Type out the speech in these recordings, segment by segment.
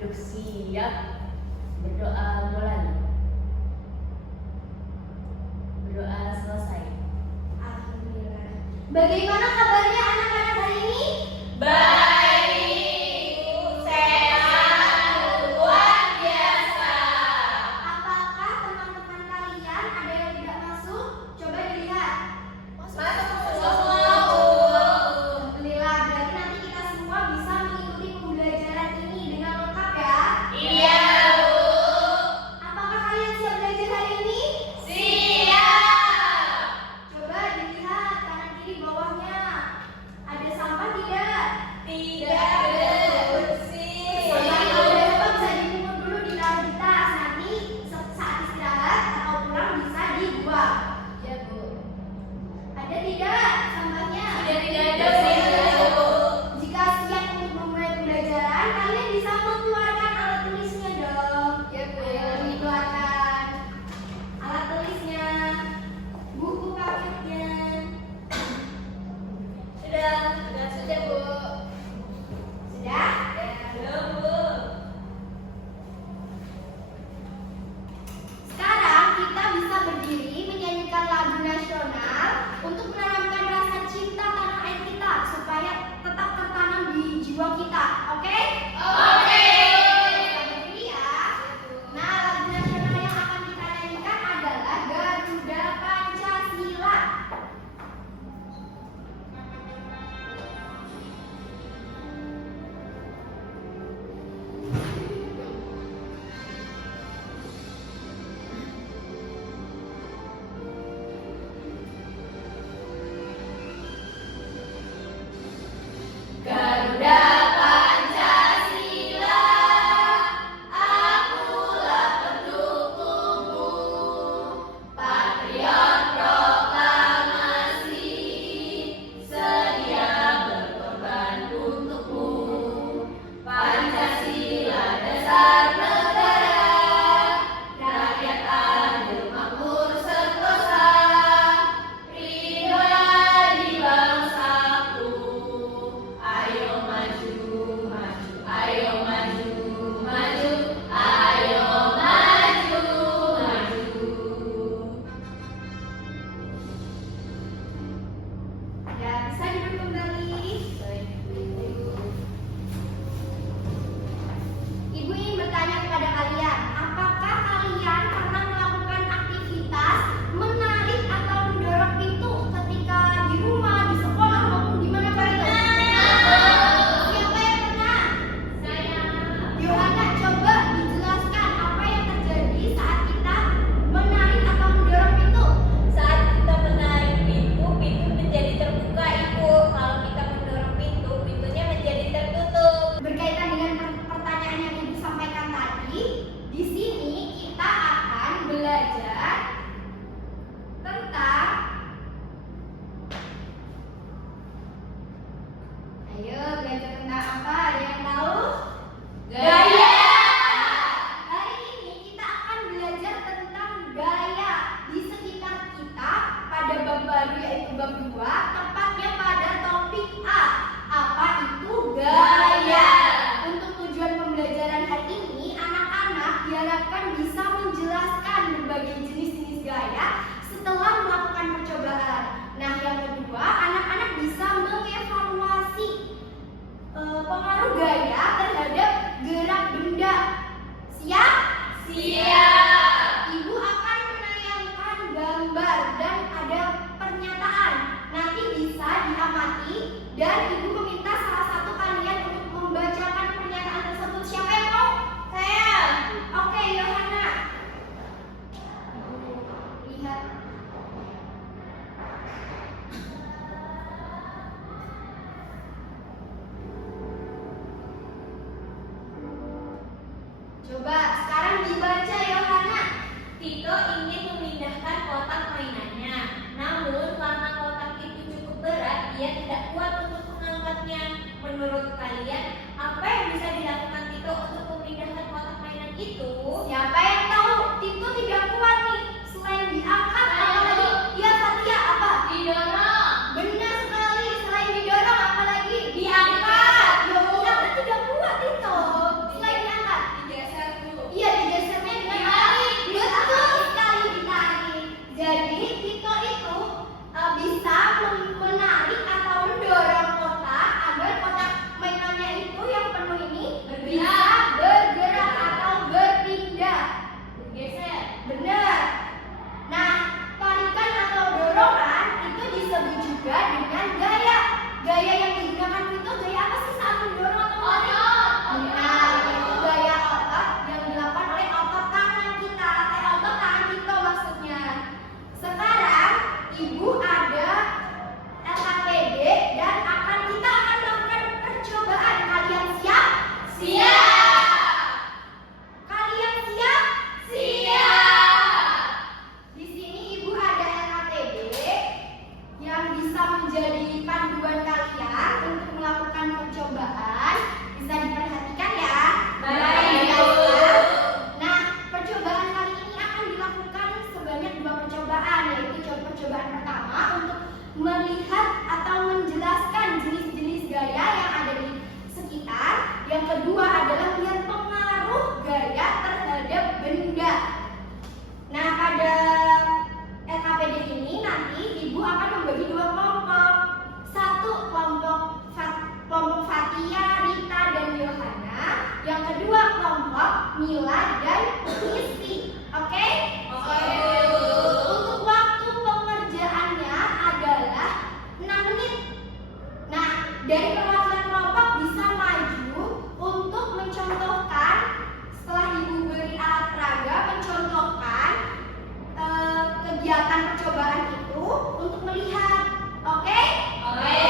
Duduk siap. Berdoa mulai. Berdoa selesai. Alhamdulillah. Bagaimana kabarnya anak-anak hari ini? Baik, sehat, luar biasa. Apakah teman-teman kalian ada yang tidak masuk? Coba dilihat. Masuk semua. Alhamdulillah, berarti nanti kita semua bisa mengikuti pembelajaran ini dengan lengkap ya. Iya, Bu. Apakah kalian siap belajar hari ini? Siap. Coba dilihat kanan kiri bawahnya. Ada sampah tidak? Tidak ada bersih. Kalau ada sampah bisa dipungut dulu ditaruh di tas. Nanti saat istirahat atau pulang bisa dibuang. Ya, Bu. Ada tidak sampahnya? Tidak ada, Bu. Jika siap untuk memulai pembelajaran, kalian bisa mengeluarkan alat tulisnya dong. Ya, Bu. Ayo dikeluarkan alat tulisnya, buku paketnya. Sudah, Bu. Sudah? Belum, Bu. Sekarang kita bisa berdiri menyanyikan lagu nasional untuk menanamkan rasa cinta tanah air kita supaya tetap tertanam di jiwa kita. Oke? Oke. Kita berdiri ya. Nah, lagu nasional yang akan kita nyanyikan adalah Garuda Pancasila. Garuda Pancasila, akulah pendukungmu, patriot proklamasi, sedia berkorban untukmu. Pancasila dasar negara, rakyat adil makmur sentosa, ridholah di bangsaku. Ayo maju, maju, ayo maju, maju, ayo maju, maju. Ya, bisa duduk kembali. Ibu ingin bertanya kepada kalian, apakah kalian pernah melakukan aktivitas menarik atau mendorong pintu ketika di rumah, di sekolah maupun di mana saja? Siapa yang pernah? Saya. Yohana, coba dijelaskan apa yang terjadi saat kita menarik atau mendorong pintu. Saat kita menarik pintu, pintu menjadi terbuka, Ibu. Kalau kita mendorong pintu, pintunya menjadi tertutup. Berkaitan dengan pertanyaan yang Ibu sampaikan tadi, di sini kita akan belajar tentang Ayo belajar tentang apa? Ada yang tahu? Gaya. Hari ini kita akan belajar tentang gaya di sekitar kita pada bab baru yaitu bab 2, tepatnya pada topik A. Apa itu gaya? Untuk tujuan pembelajaran hari ini, anak-anak diharapkan bisa menjelaskan berbagai jenis-jenis gaya setelah melakukan percobaan. Nah, yang kedua, anak-anak bisa mengevaluasi pengaruh gaya terhadap gerak benda. Siap? Siap. Ibu akan menayangkan gambar dan ada pernyataan. Nanti bisa diamati dan Ibu meminta salah satu kalian untuk membacakan pernyataan tersebut. Siapa yang mau? Saya. Oke, Yohana. Ibu lihat. Coba sekarang dibaca Yohana. Tito ingin memindahkan kotak mainannya. Namun karena kotak itu cukup berat, ia tidak kuat untuk mengangkatnya. Menurut kalian, apa yang bisa dilakukan Tito untuk memindahkan kotak mainan itu? Siapa yang tahu? Tito tidak kuat nih. Selain diangkat, apa lagi? Iya, Fatia, apa? Didorong. Benar sekali. Selain didorong, apa lagi? Diangkat. Ya, tidak kuat Tito. Selain diangkat. kelompok Mila dan Isti. Oke? Oke. Untuk waktu pengerjaannya adalah 6 menit. Nah, dari perwakilan kelompok bisa maju untuk mencontohkan, setelah Ibu beri alat peraga, mencontohkan kegiatan percobaan itu untuk melihat. Oke? Oke.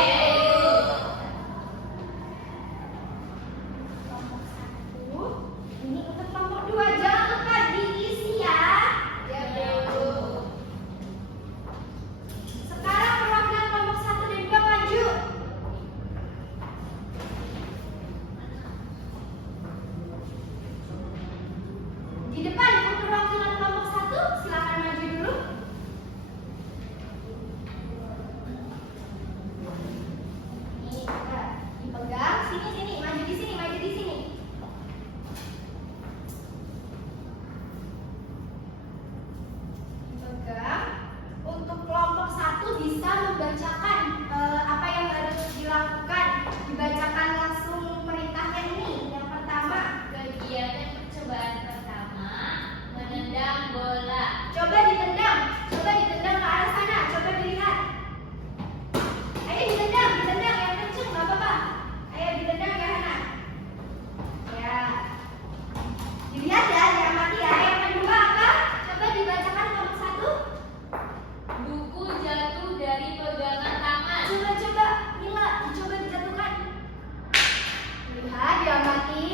Kelompok 1. Ini untuk kelompok 2. Jangan lupa diisi ya. Ya, Bu. Sekarang perwakilan kelompok 1 dan 2 maju. Di depan untuk perwakilan kelompok 1, silakan maju dulu. Ini coba dipegang. Sini, maju di sini, maju di sini. Dipegang. Untuk kelompok 1 bisa membacakan apa yang harus dilakukan. Dibacakan langsung perintahnya ini. Yang pertama, Kegiatan percobaan pertama, menendang bola. coba ditendang ke arah sana. Coba dilihat. Ayo ditendang yang kenceng, nggak apa-apa. Ayo ditendang ya Hana. Ya. Dilihat ya, diamati ya. Yang kedua apa? Coba dibacakan kelompok 1. Buku jatuh dari pegangan tangan. Coba Mila, dicoba dijatuhkan. Lihat, diamati.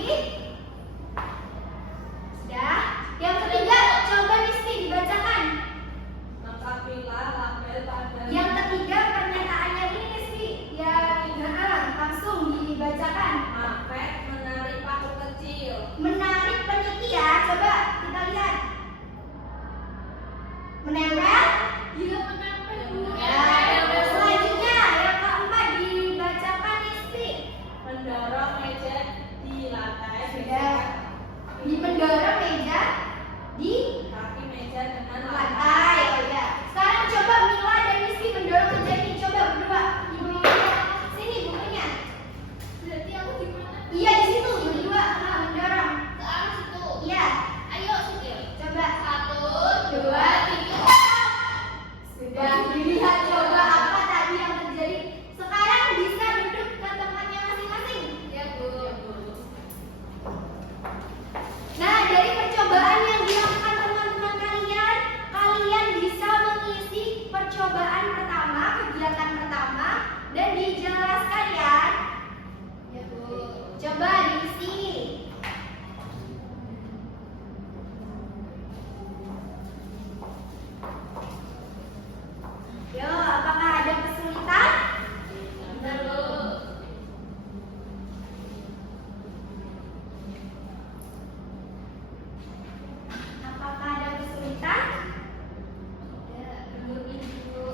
Sudah. Yang ketiga, coba Nisti dibacakan. Langkah Mila label pada. Yang ketiga pernyataannya ini Nisti. Langsung dibacakan. Mapet menarik paku kecil. Menarik peniti ya, coba kita lihat. Menempel. Iya, menempel, Bu. Selanjutnya yang keempat dibacakan Nisti. Mendorong meja di lantai. Sudah. Di mendorong meja di Kaki meja dengan lantai. Oh ya. Sekarang coba Mila dan Nisti mendorong meja ini. Coba berdua. Ibu Mila, sini bukunya. Berarti aku di mana? Iya di situ berdua. Mendorong. Ke arah situ. Iya. Ayo, Sugil. Coba. 1, 2, 3. Sudah dilihat coba apa tadi yang terjadi. Sekarang bisa duduk ke tempatnya masing-masing. Ya, Bu. Nah, dari percobaan yang dilakukan teman-teman kalian, kalian bisa mengisi percobaan pertama, kegiatan pertama, dan dijelaskan ya. Ya, Bu. Coba diisi. Yo, apakah ada kesulitan? Bentar, Bu. Apakah ada kesulitan? Ya, dulu Ibu.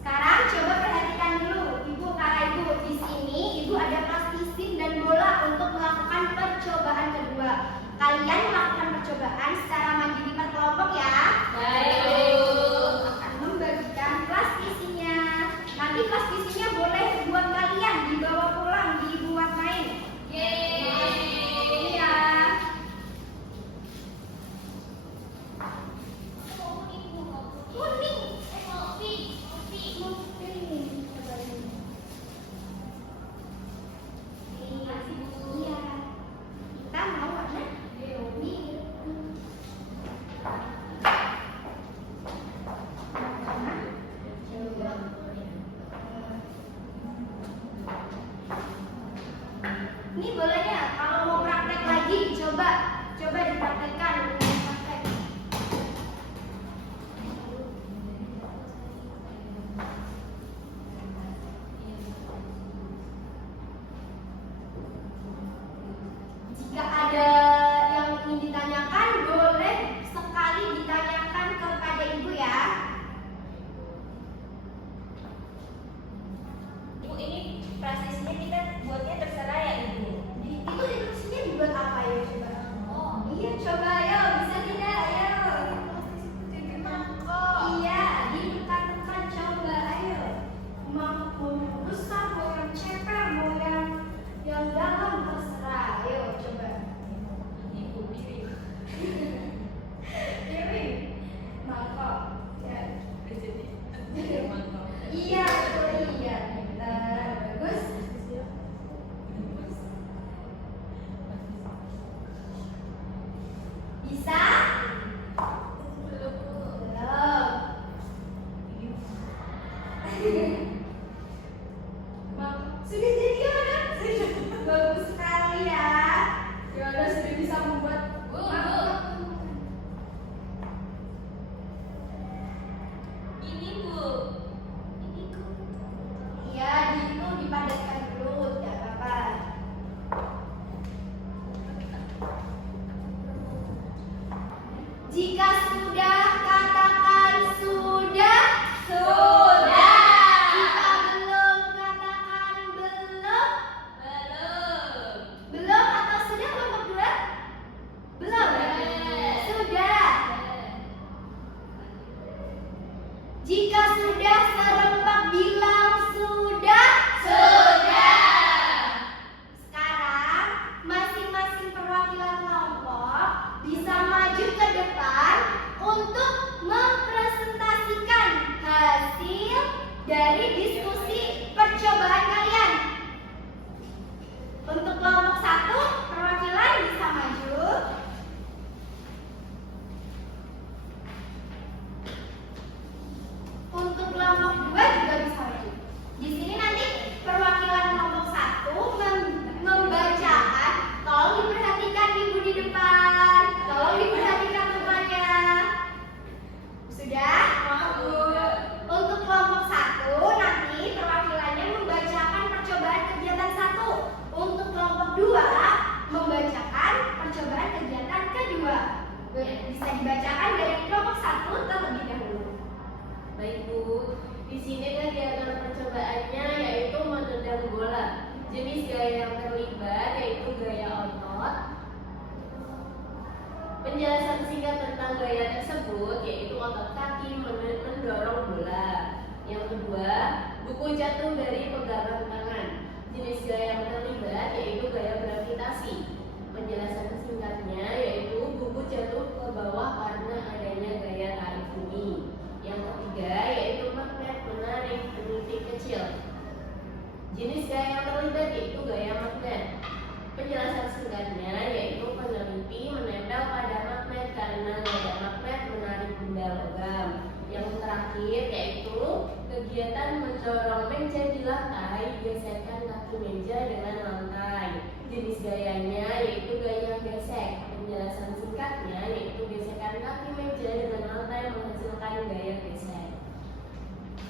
Sekarang coba perhatikan dulu, Ibu, Kak Ibu. Di sini Ibu ada plastisin dan bola untuk melakukan percobaan kedua. Kalian melakukan percobaan secara mandiri per kelompok ya. Baik, Bu. Akan membagikan plastisinnya. Nanti plastisinnya boleh buat kalian dibawa pulang, dibuat main. Yeay. Iya. Kuning. Kuning. Coba ini. Iya. Kita mau warna biru. Ini bolehnya kalau mau praktek lagi coba dipraktekkan. Praktek. Jika ada yang ingin ditanyakan, boleh sekali ditanyakan kepada Ibu ya. Bu, ini plastisnya kita buatnya terserah ya, Ibu. Itu instruksinya dibuat apa ya coba? Oh, Iya coba ayo, bisa tidak? Ayo. Iya, ditekan-tekan coba ayo. Mau lurus Bisa dibacakan dari kelompok 1 terlebih dahulu. Baik Bu, di sini kegiatan percobaannya yaitu menendang bola. Jenis gaya yang terlibat yaitu gaya otot. Penjelasan singkat tentang gaya tersebut yaitu otot kaki mendorong bola. Yang kedua, buku jatuh dari pegangan tangan. Jenis gaya yang terlibat yaitu gaya gravitasi. Penjelasan singkatnya yaitu buku jatuh ke bawah karena adanya gaya tarik bumi. Yang ketiga yaitu magnet menarik peniti kecil. Jenis gaya yang terlibat yaitu gaya magnet. Penjelasan singkatnya yaitu peneliti menempel pada magnet karena gaya magnet menarik benda logam. Yang terakhir yaitu kegiatan mendorong meja di lantai, gesekan kaki meja dengan lantai. Jenis gayanya yaitu gaya gesek. Penjelasan singkatnya yaitu gesekan kaki meja dengan lantai menghasilkan gaya gesek.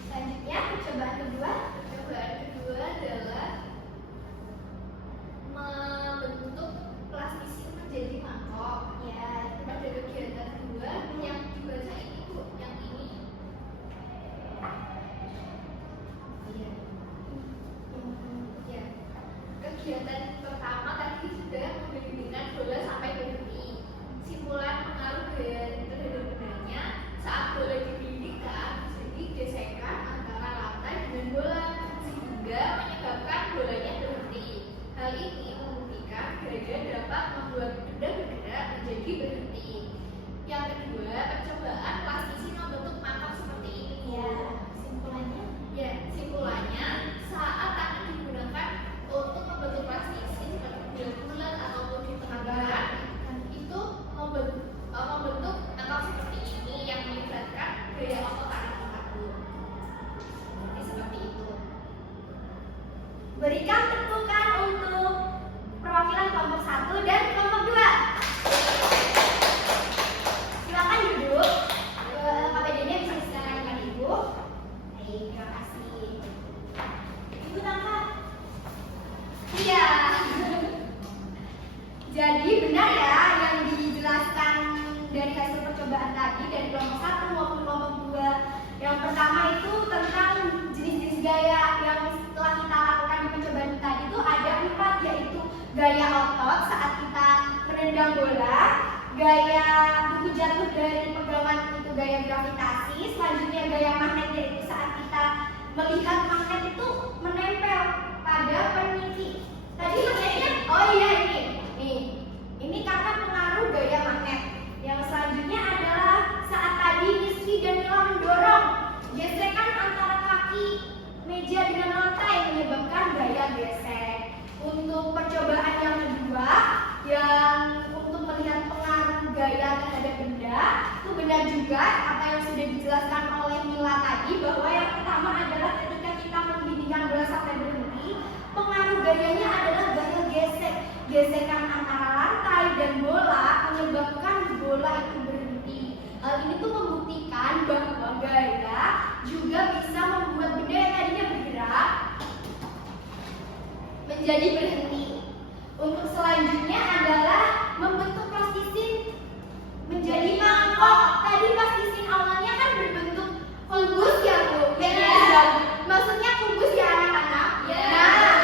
Selanjutnya percobaan kedua. Percobaan kedua adalah membentuk plastisin menjadi mangkok. Ya, Pada kegiatan kedua yang dibaca ini Bu, yang ini. iya. Ya. Kegiatan pertama tadi sudah membimbingkan bola sampai berhenti. Simpulan pengaruh gaya terhadap bendanya saat bola dipindahkan terjadi gesekan antara lantai dengan bola sehingga menyebabkan bolanya berhenti. Hal ini membuktikan gaya dapat membuat benda bergerak menjadi berhenti. Yang kedua, percobaan plastisin membentuk mangkok seperti ini. Ya, simpulannya. Ya, simpulannya saat tangan digunakan untuk membentuk plastisin seperti bulat ataupun di tengah itu membentuk mangkok seperti ini yang melibatkan gaya otot tangan tersebut. Seperti itu. Berikan tepukan untuk perwakilan kelompok 1 dan kelompok 2. Silakan duduk. KPD-nya bisa diserahkan Ibu. Baik, terima kasih. Ibu tangkap. Iya. Jadi benar ya yang dijelaskan dari hasil percobaan tadi dari kelompok 1 maupun kelompok 2. Yang pertama itu tentang jenis-jenis gaya yang setelah kita lakukan di percobaan tadi itu ada 4, yaitu gaya otot saat kita menendang bola, gaya buku jatuh dari pegangan itu gaya gravitasi, selanjutnya gaya magnet yaitu saat kita melihat magnet itu menempel pada peniti. Tadi magnetnya, oh iya ini karena pengaruh gaya magnet. Yang selanjutnya adalah saat tadi Nisfi dan Mila mendorong gesekan antara kaki meja dengan lantai menyebabkan gaya gesek. Untuk percobaan yang kedua, yang untuk melihat pengaruh gaya terhadap benda, itu benar juga apa yang sudah dijelaskan oleh Mila tadi, bahwa yang pertama adalah ketika kita membimbingkan bola sampai berhenti, pengaruh gayanya adalah gaya gesek. Gesekan antara lantai dan bola menyebabkan bola itu berhenti. Hal ini tuh membuktikan bahwa gaya juga bisa membuat benda yang tadinya bergerak menjadi berhenti. Untuk selanjutnya adalah membentuk plastisin menjadi mangkok. Tadi plastisin awalnya kan berbentuk kubus ya Bu? Maksudnya kubus ya anak-anak? Nah,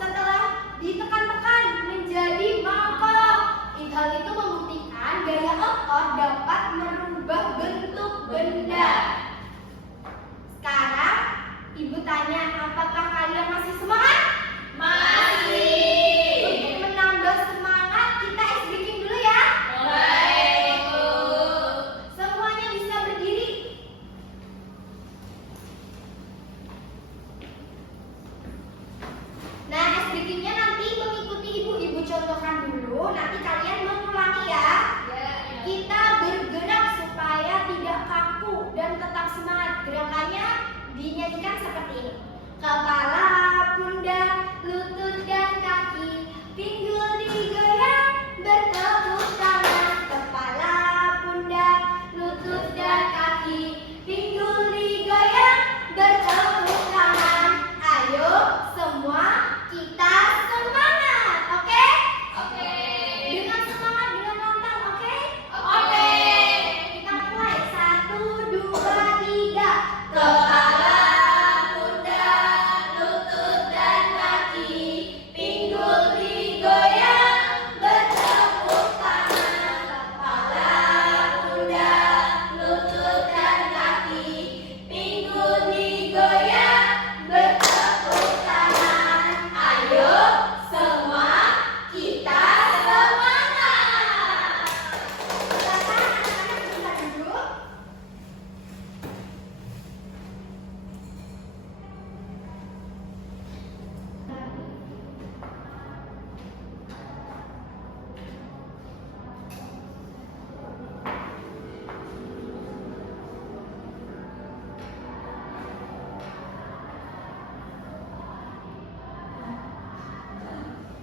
setelah ditekan-tekan menjadi mangkok. Hal itu membuktikan gaya otot dapat merubah bentuk benda. Sekarang Ibu tanya, apakah kalian masih semangat? Masih. Untuk menambah semangat, kita ice breaking dulu ya. Baik, Bu. Semuanya bisa berdiri. Nah, ice breakingnya nanti mengikuti ibu contohkan dulu. Nanti kalian mengulangi ya. Kita bergerak supaya tidak kaku dan tetap semangat. Gerakannya dinyanyikan seperti ini. Kepala, pundak, lutut dan kaki, pinggul digoyang, bertepuk tangan. Kepala, pundak, lutut dan kaki, pinggul digoyang, bertepuk tangan. Ayo semua kita semangat, oke? Oke. Dengan semangat, dengan lantang, oke? Oke.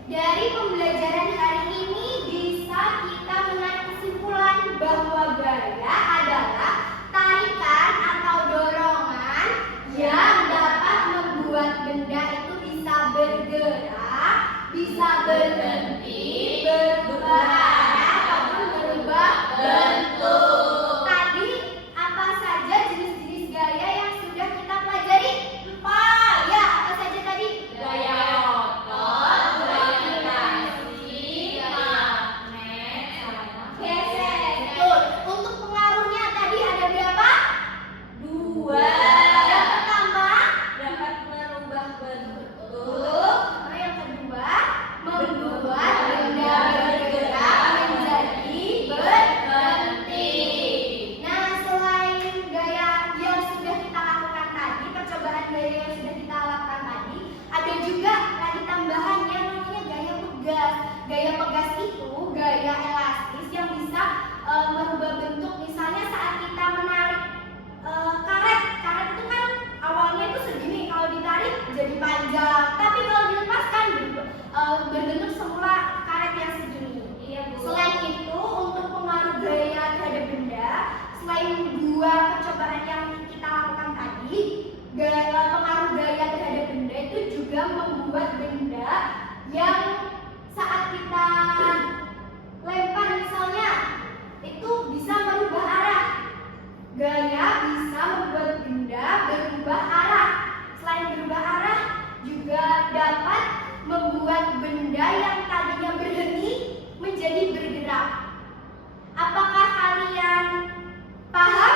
Dari pembelajaran hari ini bisa kita menarik kesimpulan bahwa gaya adalah tarikan atau dorongan yang dapat membuat benda itu bisa bergerak, bisa berhenti, berubah arah, ataupun berubah bentuk. Tadi apa saja jenis-jenis gaya yang sudah kita pelajari? 4. Ya, apa saja tadi? Gaya otot, gravitasi, magnet, sama Geser. Betul. Untuk pengaruhnya tadi ada berapa? 2. Yang pertama, Dapat merubah bentuk. sama yang kedua, membuat benda bergerak menjadi berhenti. Nah, selain gaya yang sudah kita lakukan tadi, percobaan gaya yang sudah kita lakukan tadi, ada juga tadi tambahan yang namanya gaya pegas. Gaya pegas itu gaya elastis yang bisa merubah bentuk. Misalnya saat kita menarik karet itu kan awalnya itu segini, kalau ditarik jadi panjang, tapi kalau dilepaskan berbentuk semula karet yang segini. Iya, Bu. Selain itu, untuk pengaruh gaya terhadap benda, selain 2 percobaan yang kita lakukan tadi, pengaruh gaya terhadap benda itu juga membuat benda yang saat kita lempar misalnya itu bisa merubah arah. Gaya bisa membuat benda berubah arah. Selain berubah arah, juga dapat membuat benda yang tadinya berhenti menjadi bergerak. Apakah kalian paham?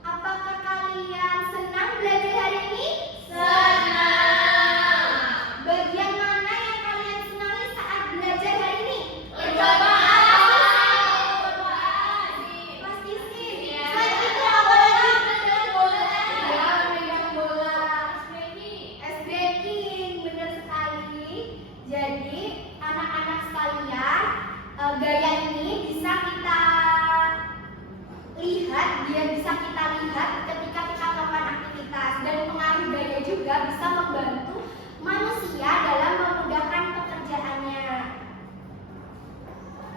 Apakah kalian senang belajar hari ini? Senang. Bagian mana yang kalian senangi saat belajar hari ini? Plastisir. Iya. Selain itu apa lagi? Megang bola. Ya, megang bola. Ini. Es breaking, benar sekali. Jadi anak-anak sekalian, gaya ini bisa kita lihat, ketika kita melakukan aktivitas, dan pengaruh gaya juga bisa membantu manusia dalam memudahkan pekerjaannya.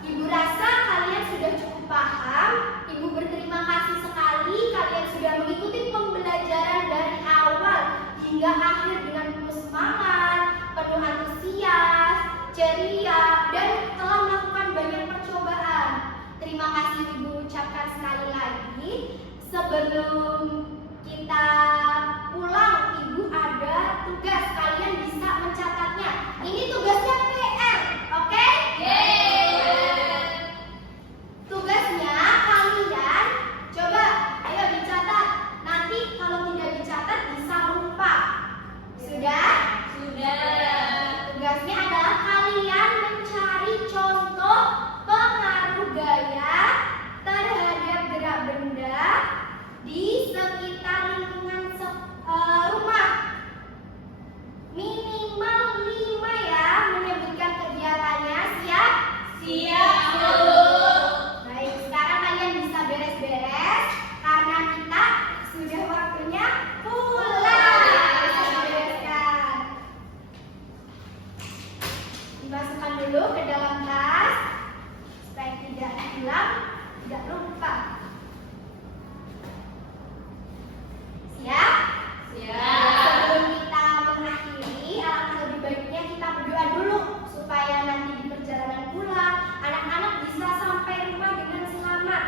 Ibu rasa kalian sudah cukup paham. Ibu berterima kasih sekali kalian sudah mengikuti pembelajaran dari awal hingga akhir dengan penuh semangat, penuh antusias, ceria, dan telah melakukan banyak percobaan. Terima kasih Ibu ucapkan sekali lagi. Sebelum kita pulang, Ibu ada tugas, kalian bisa mencatatnya. Ini tugasnya PR, oke? Tugasnya kalian coba ayo dicatat. Nanti kalau tidak dicatat bisa lupa. Sudah? Tugasnya adalah kalian mencari contoh pengaruh gaya terhadap gerak benda di sekitar lingkungan rumah. Minimal 5 ya, menyebutkan kegiatannya. Siap? Siap, Bu. Baik, sekarang kalian bisa beres-beres karena kita sudah waktunya pulang. Bisa dibereskan. Dimasukkan dulu ke dalam tas supaya tidak hilang, tidak lupa. Siap? Sebelum kita mengakhiri, alangkah lebih baiknya kita berdoa dulu supaya nanti di perjalanan pulang anak-anak bisa sampai rumah dengan selamat.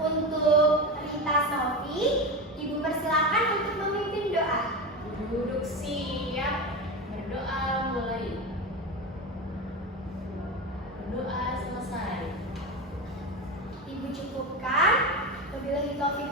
Untuk Rita Sofi, Ibu persilakan untuk memimpin doa. Duduk siap, berdoa mulai. Berdoa selesai. Ibu cukupkan. Wabillahi taufiq